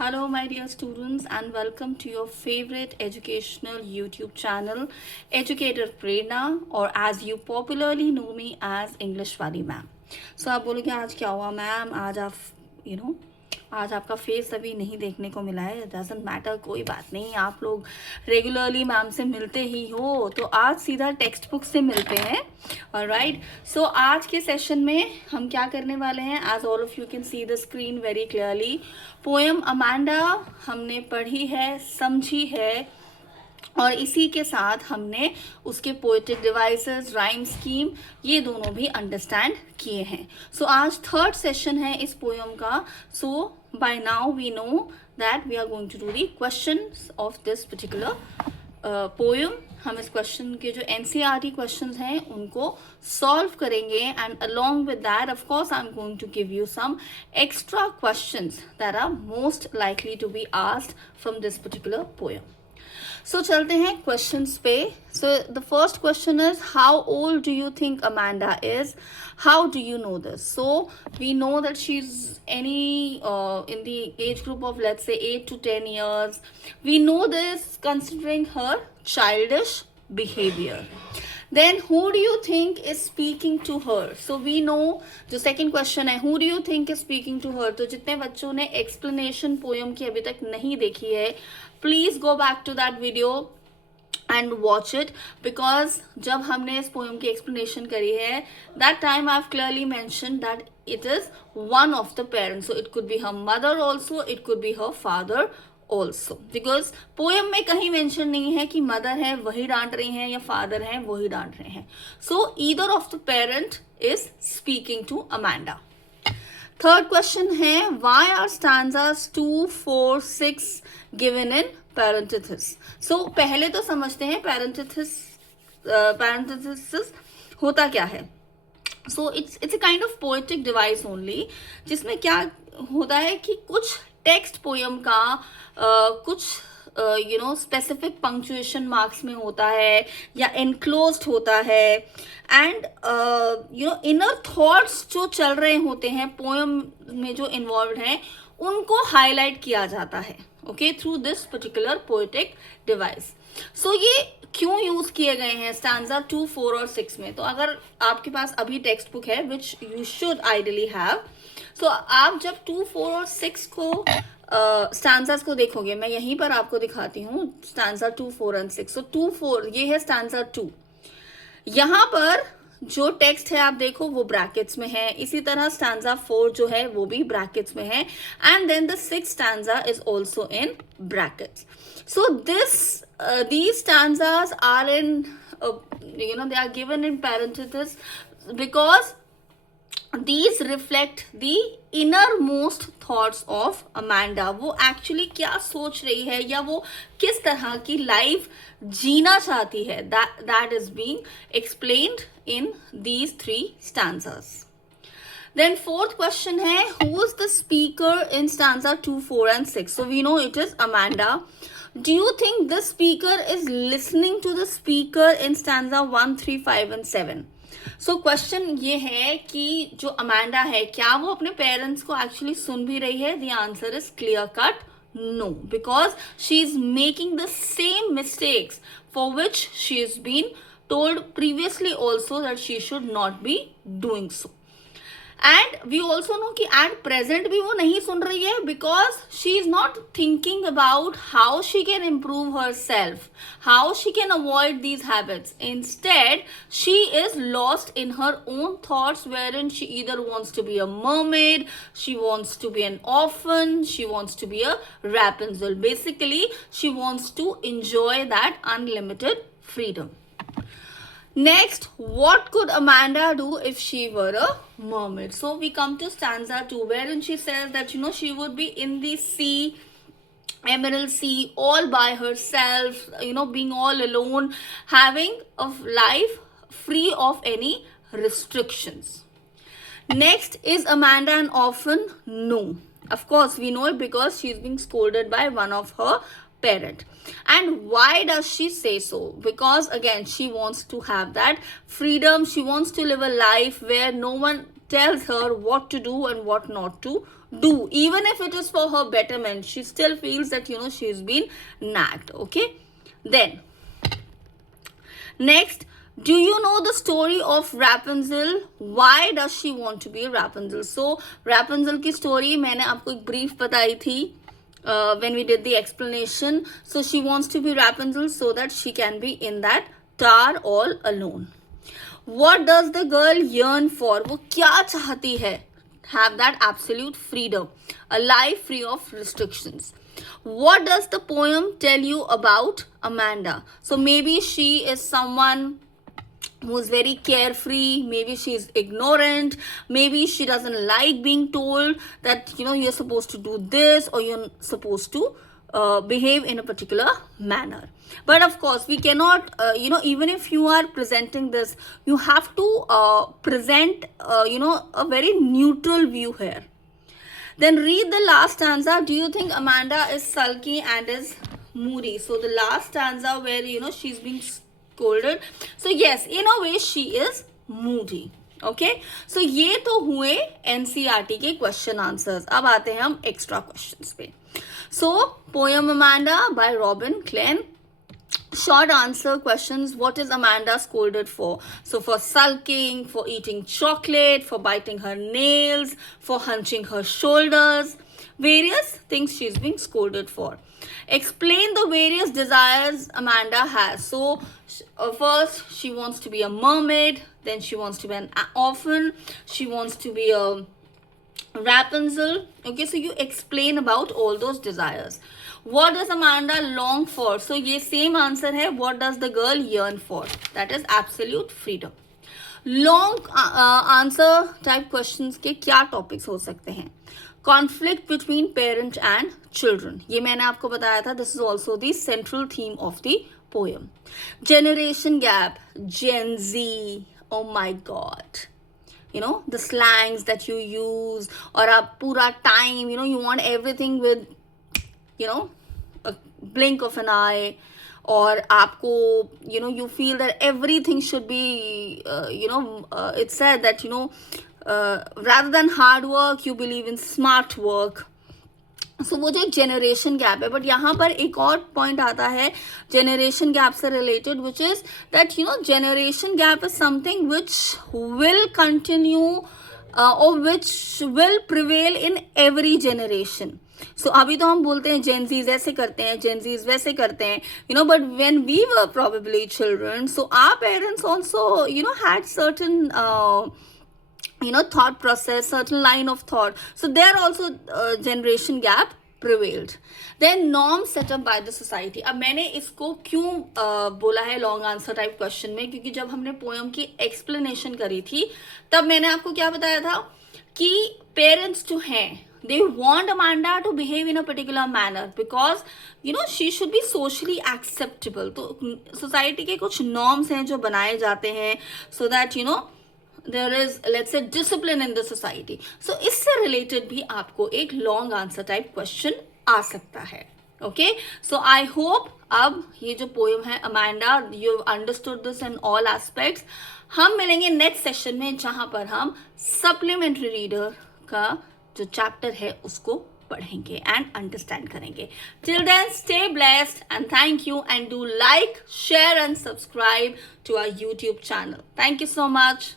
Hello, my dear students, and welcome to your favorite educational YouTube channel, Educator Prerna, or as you popularly know me as English Wali Ma'am. So आप बोलोगे आज क्या हुआ ma'am, आज आप you know आज आपका face अभी नहीं देखने को मिला है. डजेंट मैटर, कोई बात नहीं. आप लोग रेगुलरली मैम से मिलते ही हो, तो आज सीधा टेक्स्ट बुक से मिलते हैं. ऑलराइट, सो आज के सेशन में हम क्या करने वाले हैं, as all of you can see the screen very clearly. Poem Amanda हमने पढ़ी है, समझी है, और इसी के साथ हमने उसके पोएटिक डिवाइसेस, राइम स्कीम, ये दोनों भी अंडरस्टैंड किए हैं. सो आज थर्ड सेशन है इस पोएम का. So by now we know that we are going to do the questions of this particular poem. हम इस क्वेश्चन के जो एनसीईआरटी क्वेश्चंस हैं उनको सॉल्व करेंगे, and along with that of course I am going to give you some extra questions that are most likely to be asked from this particular poem. So चलते हैं questions पे. So the first question is, how old do you think Amanda is? How do you know this? So we know that she's in the age group of, let's say, 8 to 10 years. We know this considering her childish behavior. Then who do you think is speaking to her? So we know, जो second question है, who do you think is speaking to her? तो जितने बच्चों ने explanation poem की अभी तक नहीं देखी है, please go back to that video and watch it, because जब हमने इस पोएम की एक्सप्लेनेशन करी है, that time I've clearly mentioned that it is one of the parents. So it could be her mother also, it could be her father also, because poem में कहीं mention नहीं है कि मदर है वही डांट रही हैं या फादर है वही डांट रहे हैं. So either of the parent is speaking to Amanda. Third question है, why are stanzas 2, 4, 6 given in parenthesis? So पहले तो समझते हैं parenthesis होता क्या है. So it's a kind of poetic device only, जिसमें क्या होता है कि कुछ टेक्स्ट पोएम का कुछ स्पेसिफिक पंक्चुएशन मार्क्स में होता है या एनक्लोज्ड होता है, एंड इनर थॉट्स जो चल रहे होते हैं पोएम में जो इन्वॉल्व हैं उनको हाईलाइट किया जाता है, okay, through this particular poetic device. So ये क्यों यूज किए गए हैं स्टैंजा 2, 4 और 6 में? तो अगर आपके पास अभी टेक्स्ट बुक है, which you should ideally have, so आप जब 2, 4 और 6 को स्टैंजास को देखोगे, मैं यहीं पर आपको दिखाती हूँ स्टैंजा 2, 4 एंड 6. सो 2, 4 ये है स्टैंजा 2. यहाँ पर जो टेक्स्ट है आप देखो वो ब्रैकेट्स में है. इसी तरह स्टैंजा 4 जो है वो भी ब्रैकेट्स में है, and then the 6th stanza is also in brackets. So these stanzas are in they are given in parentheses because these reflect the innermost thoughts of Amanda. वो actually क्या सोच रही है या वो किस तरह की लाइफ जीना चाहती है, that is being explained in these 3 stanzas. Then fourth question है, who is the speaker in stanza 2, 4 and 6? So we know it is Amanda. Do you think the speaker is listening to the speaker in stanza 1, 3, 5 and 7? So question ये है कि जो Amanda है क्या वो अपने parents को एक्चुअली सुन भी रही है? The answer is clear cut no, because she is making the same mistakes for which she has been told previously also that she should not be doing so. And we also know कि at present भी वो नहीं सुन रही है, because she is not thinking about how she can improve herself, how she can avoid these habits. Instead she is lost in her own thoughts, wherein she either wants to be a mermaid, she wants to be an orphan, she wants to be a Rapunzel. Basically she wants to enjoy that unlimited freedom. Next, what could Amanda do if she were a mermaid? So we come to stanza 2, wherein she says that she would be in the sea, emerald sea, all by herself, being all alone, having a life free of any restrictions. Next, is Amanda an orphan? No. Of course, we know it because she is being scolded by one of her parent. And why does she say so? Because again, she wants to have that freedom. She wants to live a life where no one tells her what to do and what not to do, even if it is for her betterment. She still feels that she's been nagged. Okay, then next, do you know the story of Rapunzel? Why does she want to be Rapunzel? So Rapunzel की story मैंने आपको एक brief बताई थी when we did the explanation. So she wants to be Rapunzel so that she can be in that tower all alone. What does the girl yearn for? वो क्या चाहती है? Have that absolute freedom, a life free of restrictions. What does the poem tell you about Amanda? So maybe she is someone who's very carefree, maybe she's ignorant, maybe she doesn't like being told that you're supposed to do this or you're supposed to behave in a particular manner. But of course we cannot even if you are presenting this, you have to present a very neutral view here. Then read the last stanza. Do you think Amanda is sulky and is moody? So the last stanza where she's being scolded, so yes, in a way she is moody. Okay, so ये तो हुए NCERT के question answers. अब आते हैं हम extra questions पे. So poem Amanda by Robin Klein. Short answer questions. What is Amanda scolded for? So for sulking, for eating chocolate, for biting her nails, for hunching her shoulders, various things she's being scolded for. Explain the various desires Amanda has. So first she wants to be a mermaid, then she wants to be an orphan, she wants to be a Rapunzel. Okay, so you explain about all those desires. What does Amanda long for? So ये same answer है. What does the girl yearn for? That is absolute freedom. Long answer type questions के क्या topics हो सकते हैं? Conflict between parent and children. ये मैंने आपको बताया था. This is also the central theme of the poem. Generation gap, Gen Z. Oh my God. The slangs that you use, or a pura time, you want everything with a blink of an eye, or aapko you feel that everything should be it's said that rather than hard work you believe in smart work. सो वो जो एक generation gap है, but यहाँ पर एक और point आता है जनरेशन गैप से related, which is that generation gap is something which will continue और which will prevail in every generation. So अभी तो हम बोलते हैं जेनजीज ऐसे करते हैं, जेनजीज वैसे करते हैं, but when we were probably children, so our parents also had certain thought process, certain line of thought. So there also generation gap prevailed. Then norms set up by the society. अब मैंने इसको क्यों बोला है long answer type question में, क्योंकि जब हमने पोएम की एक्सप्लेनेशन करी थी तब मैंने आपको क्या बताया था कि पेरेंट्स जो हैं they want Amanda to behave in a particular manner because she should be socially acceptable. तो सोसाइटी के कुछ नॉर्म्स हैं जो बनाए जाते हैं so that there is, let's say, discipline in the society. So इससे related भी आपको एक long answer type question आ सकता है. Okay, so I hope अब ये जो poem है Amanda, you've understood this in all aspects. हम मिलेंगे next session में जहाँ पर हम supplementary reader का जो chapter है उसको पढ़ेंगे and understand करेंगे. Till then, stay blessed and thank you, and do like, share and subscribe to our YouTube channel. Thank you so much.